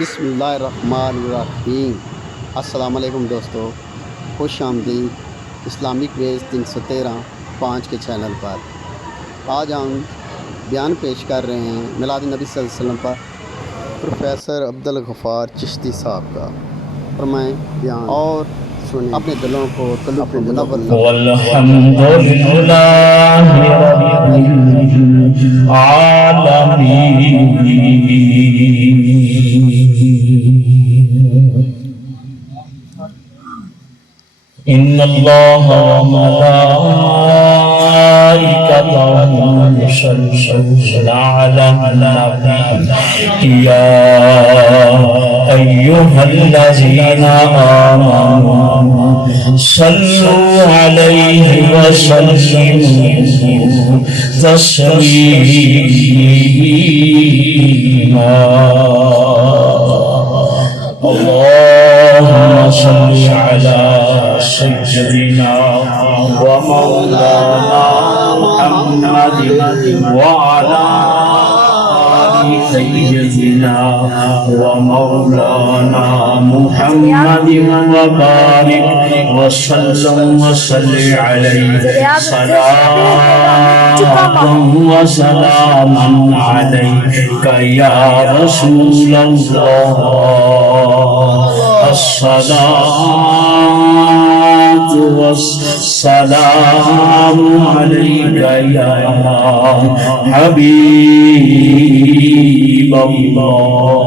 بسم اللہ الرحمن الرحیم۔ السلام علیکم دوستو، خوش آمدید اسلامک ویز 313-5 کے چینل پر۔ آج ہم بیان پیش کر رہے ہیں میلاد نبی صلی اللہ علیہ وسلم پر پروفیسر عبدالغفار چشتی صاحب کا۔ فرمائیں بیان اور سنیں، اپنے دلوں کو قلوب کو منور فرمائیں۔ والحمد للہ رب العالمین۔ ان اللہ وملائکتہ یصلون علی النبی یا ایہا الذین آمنوا صلوا علیہ وسلموا تسلیما۔ اللهم صل على سيدنا ومولانا محمد وعلى آل سيدنا ومولانا محمد وبارك وسلم وصل عليه صلاة وسلاما عليك يا رسول الله۔ الصلاة والسلام عليك يا حبيب الله۔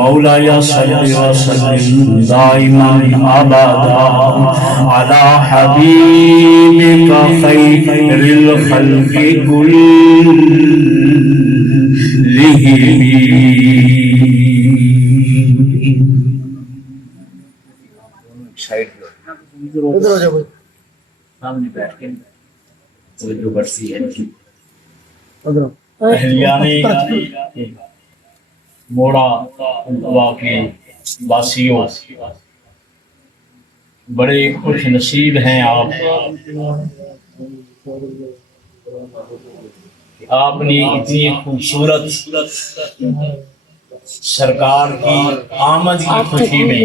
مولاي صل وسلم دائما أبدا على حبيبك خير الخلق كلهم۔ ادھر ہو جاؤ بھائی، سامنے بیٹھ کے جو برسی ہے ادھر اہلیانے موڑا واقعی باسیوں بڑے خوش نصیب ہیں آپ نے اتنی خوبصورت سرکار کی آمد کی خوشی میں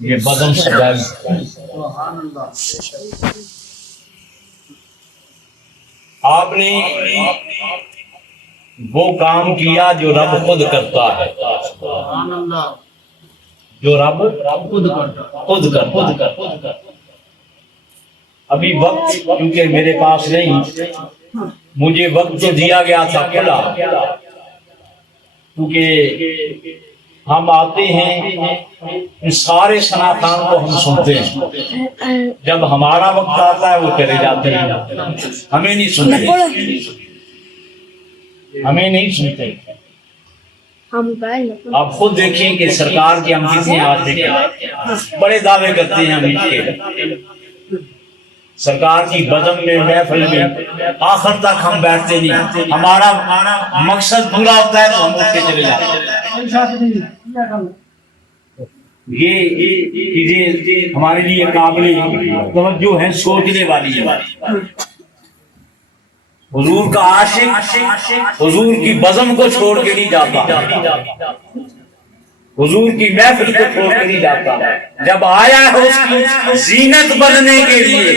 یہ بدن سجائی۔ آپ نے وہ کام کیا جو رب خود کرتا ہے، جو رب خود کرتا ہے۔ ابھی وقت کیونکہ میرے پاس نہیں، مجھے وقت جو دیا گیا تھا کھلا، کیونکہ ہم آتے ہیں ان سارے سناتان کو ہم سنتے ہیں، جب ہمارا وقت آتا ہے وہ چلے جاتے ہیں، ہمیں نہیں سنتے، ہمیں نہیں سنتے۔ آپ خود دیکھیں کہ سرکار کے ہم کتنے آتے ہیں، بڑے دعوے کرتے ہیں ہم ان کے، سرکار کی بزم میں محفل میں آخر تک ہم بیٹھتے نہیں، ہمارا مقصد پورا ہوتا ہے تو ہم اٹھ کے چلے جاتے ہیں۔ یہ چیزیں ہمارے لیے قابل توجہ ہیں، سوچنے والی ہے۔ حضور کا عاشق حضور کی بزم کو چھوڑ کے نہیں جاتا، حضور کی محفل کو چھوڑ کے نہیں جاتا۔ جب آیا ہے اس کی زینت بننے کے لیے،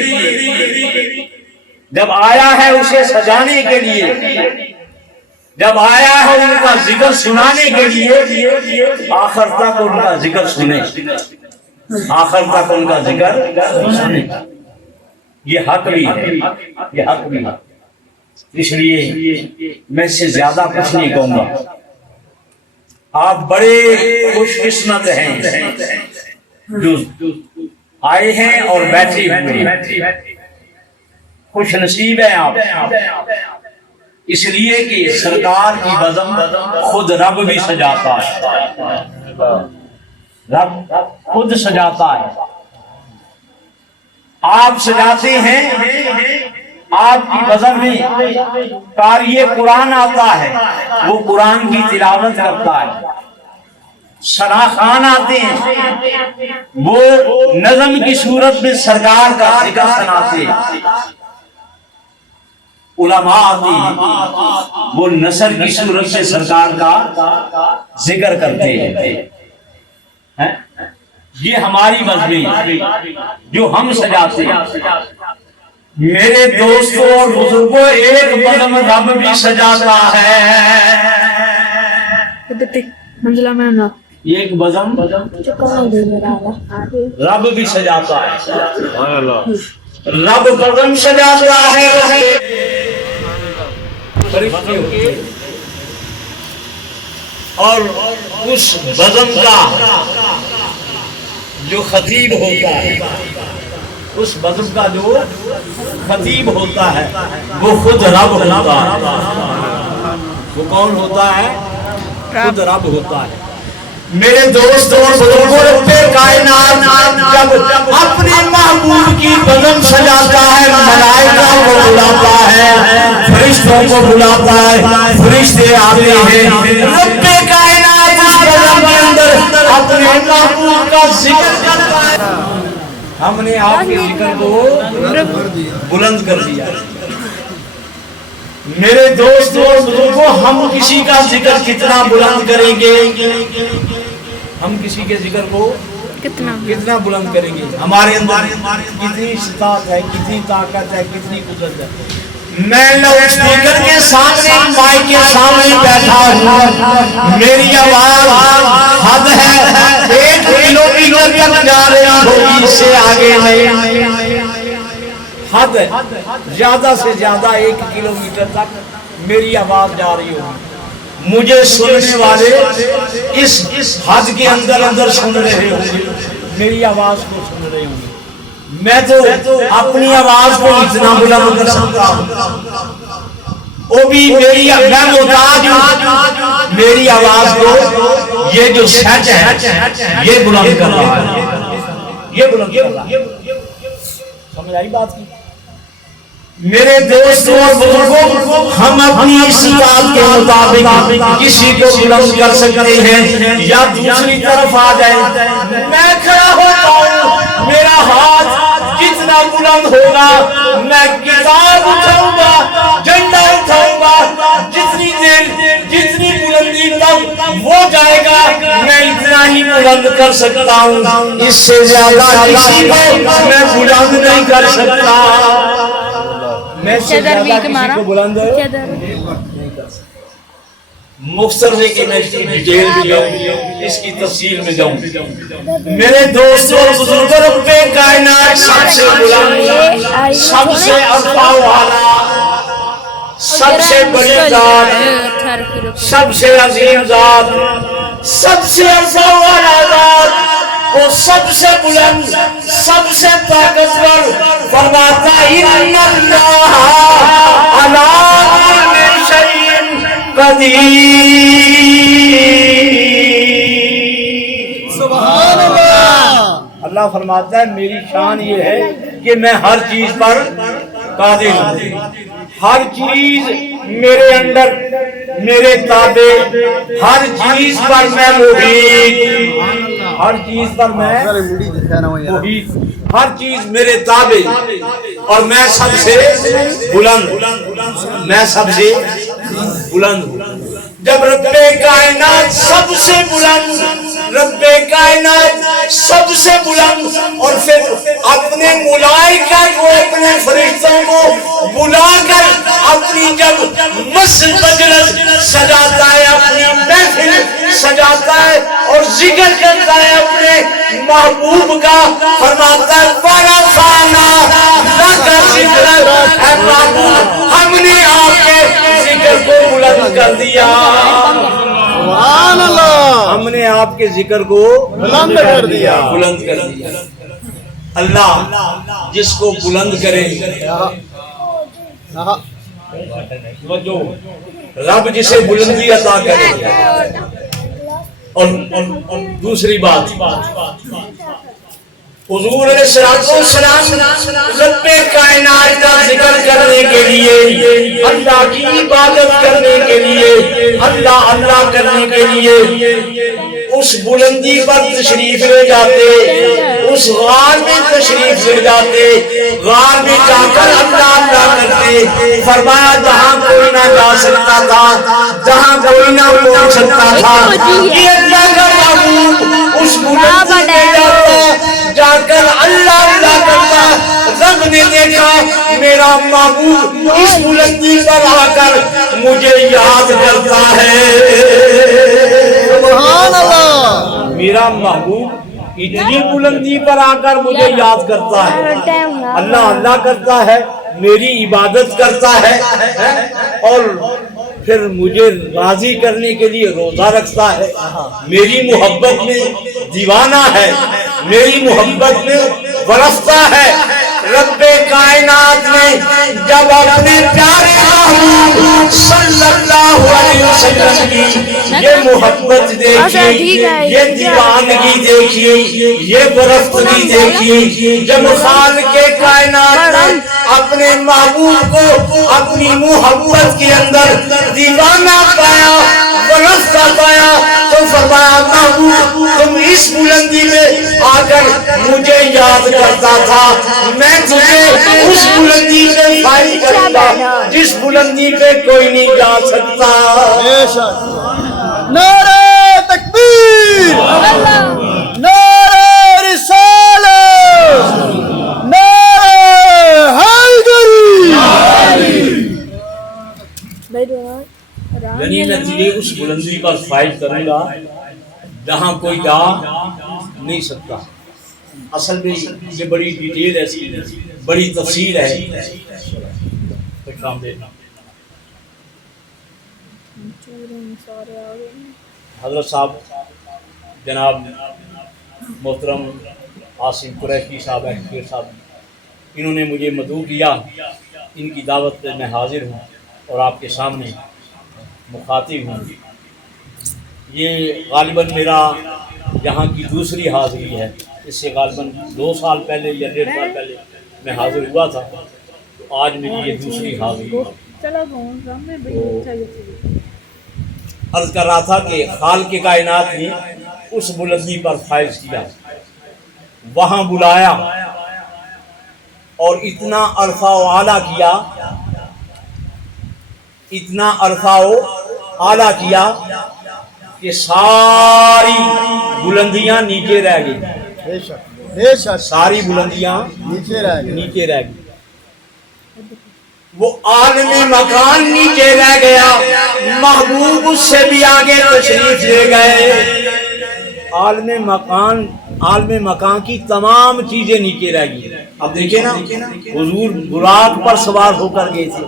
جب آیا ہے اسے سجانے کے لیے، جب آیا ہے ان کا ذکر سنانے کے لیے، آخر تک ان کا ذکر سنے، آخر تک ان کا ذکر سنے۔ یہ حق بھی ہے، یہ حق بھی ہے۔ اس لیے میں اس سے زیادہ کچھ نہیں کہوں گا۔ آپ بڑے خوش قسمت ہیں جو آئے ہیں اور بیٹھے ہوئے ہیں، خوش نصیب ہیں آپ، اس لیے کہ سرکار کی بزم خود رب بھی سجاتا ہے، رب خود سجاتا ہے۔ آپ سجاتے ہیں، آپ کی بزم میں قاری قرآن آتا ہے، وہ قرآن کی تلاوت کرتا ہے، ثنا خان آتے ہیں، وہ نظم کی صورت میں سرکار کا ذکر سناتے ہیں۔ علماء آتی ہیں وہ نثر کی صورت سے سرکار کا ذکر کرتے ہیں. یہ ہماری مذہبی جو ہم سجاتے ہیں. میرے دوستوں اور بزرگوں ایک بزم رب بھی سجاتا ہے. ایک بزم رب بھی سجاتا ہے. رب بزم سجاتا ہے اور اس بزم کا جو خطیب ہوتا ہے، اس بزم کا جو خطیب ہوتا ہے وہ خود رب ہوتا ہے. وہ کون ہوتا ہے؟ خود رب ہوتا ہے. میرے دوستوں اور بزرگوں، رب کائنات جب اپنے محبوب کی بزم سجاتا ہے، ملائکہ کو بلاتا ہے، فرشتوں کو بلاتا ہے، فرشتے آتے ہیں. رب کائنات اس بزم کے اندر اپنے محبوب کا ذکر کرتا ہے. ہم نے آپ کے ذکر کو بلند کر دیا. میرے دوستوں اور بزرگوں، ہم کسی کا ذکر کتنا بلند کریں گے؟ ہم کسی کے ذکر کو کتنا بلند کریں گے؟ ہمارے اندر کتنی استطاعت ہے، کتنی طاقت ہے، کتنی قدرت ہے. میں لاؤڈ اسپیکر کے سامنے، مائک کے سامنے بیٹھا ہوں، میری آواز حد ہے 1 کلومیٹر تک جا رہی ہوگی، اس سے آگے نہیں. حد ہے، زیادہ سے زیادہ 1 کلومیٹر تک میری آواز جا رہی ہوگی. مجھے سننے والے اس حد کے اندر سن رہے ہوں گے، میری آواز کو سن رہے ہوں گے. میں تو اپنی آواز کو اتنا بلند کر سکتا ہوں، وہ بھی میں محتاج ہوں میری آواز کو. یہ جو سچ ہے یہ بلند کر رہا ہے، یہ بلند کر رہا ہے. سمجھ آئی بات کی؟ میرے دوستوں اور بزرگوں، ہم اپنی استطاعت کے مطابق کسی کو بلند کر سکتے ہیں یا دوسری طرف آ جائیں. میں کھڑا ہوتا ہوں، میرا ہاتھ جتنا بلند ہوگا میں کتاب اٹھاؤں گا، جھنڈا اٹھاؤں گا. جتنی بلندی تک وہ جائے گا میں اتنا ہی بلند کر سکتا ہوں. اس سے زیادہ کسی کو میں بلند نہیں کر سکتا. میں سے زیادہ کسی کو بلند نہیں کر سکتا. مختصر ہے کہ میں اس کی ڈیٹیل بھی جاؤں، اس کی تفصیل میں جاؤں. میرے دوستوں اور بزرگوں، رب کائنات سب سے بلند، سب سے ارفع والا، سب سے بڑی ذات، سب سے عظیم ذات، سب سے ارفع والا ذات، وہ سب سے بلند، سب سے طاقتور فرماتا ہے ان اللہ علی کل شیء قدیر. سبحان اللہ. اللہ فرماتا ہے میری شان یہ ہے کہ میں ہر چیز پر قادر ہوں. ہر چیز میرے اندر، میرے تابع، ہر چیز پر میں محیط، ہر چیز پر میں محیط، ہر چیز میرے تابع، اور میں سب سے بلند، میں سب سے بلند ہوں. جب رب کائنات سب سے بلند، رب کائنات سب سے بلند، اور پھر اپنے ملائکہ کو، اپنے فرشتوں کو بلا کر اپنی جب مجلس سجاتا ہے، اپنی محفل سجاتا ہے اور ذکر کرتا ہے اپنے محبوب کا، فرماتا ہے وَرَفَعْنَا لَكَ ذِكْرَكَ. اے محبوب، ہم نے آپ کے ذکر کو بلند کر دیا. سبحان اللہ. ہم نے آپ کے ذکر کو بلند کر دیا، بلند کر دیا. اللہ جس کو بلند کرے، رب جسے بلندی عطا کرے. اور دوسری بات، حضور علیہ السلام رب کائنات کا ذکر کرنے کے لیے، اللہ کی عبادت کرنے کے لیے، اللہ اللہ کرنے کے لیے اس بلندی پر تشریف لے جاتے، اس غار میں تشریف لے جاتے, غار میں جا کر اللہ اللہ کرتے. فرمایا جہاں کوئی نہ جا سکتا تھا, جہاں کوئی نہ پہنچ سکتا تھا, یہ اللہ کا معبود اس بلندی پہ جاتا, جا کر اللہ اللہ کرتا. رب نے دیکھا میرا معبود اس بلندی پر آ کر مجھے یاد کرتا ہے. سبحان اللہ. میرا محبوب اتنی بلندی پر آ کر مجھے یاد کرتا ہے, اللہ اللہ کرتا ہے, میری عبادت کرتا ہے, اور پھر مجھے راضی کرنے کے لیے روزہ رکھتا ہے. میری محبت میں دیوانہ ہے, میری محبت میں برستا ہے. رب کائنات نے جب اپنے پیارے محبوب صلی اللہ علیہ وسلم کی یہ محبت دیکھی, یہ دیوانگی دیکھی, یہ برفتگی دیکھی, جب خالق کائنات نے اپنے محبوب کو اپنی محبت کے اندر دیوانہ پایا, برستا پایا, تو فرمایا محبوب تم اس بلندی میں آ کر مجھے یاد کرتا تھا, میں تجھے اس بلندی پہ فائل کروں گا جس بلندی پہ کوئی نہیں جا سکتا. بے شک. نعرہ تکبیر, نعرہ رسالت, نعرہ حیدری. یعنی میں تجھے اس بلندی پر فائل کروں گا جہاں کوئی جا نہیں سکتا. اصل میں یہ بڑی ڈیٹیل ہے, بڑی تفصیل ہے. حضرت صاحب جناب محترم عاصم قریشی صاحب ایکسپرٹ صاحب, انہوں نے مجھے مدعو کیا, ان کی دعوت پہ میں حاضر ہوں اور آپ کے سامنے مخاطب ہوں. یہ غالباً میرا یہاں کی دوسری حاضری ہے. اس سے غالباً 2 سال پہلے یا 1.5 سال پہلے میں حاضر ہوا تھا, تو آج میری یہ دوسری حاضری ہے. عرض کر رہا تھا کہ خالق کائنات نے اس بلندی پر فائز کیا, وہاں بلایا اور اتنا عرفہ و اعلیٰ کیا, اتنا عرفہ و اعلیٰ کیا کہ ساری بلندیاں نیچے رہ گئی. بے شک, بے شک. ساری بلندیاں نیچے رہ گئے. نیچے رہ گئی. وہ عالم مکان نیچے رہ گیا, محبوب اس سے بھی آگے تشریف لے گئے. عالم مکان کی تمام چیزیں نیچے رہ گئی. اب دیکھیں نا, حضور براق پر سوار ہو کر گئے تھے,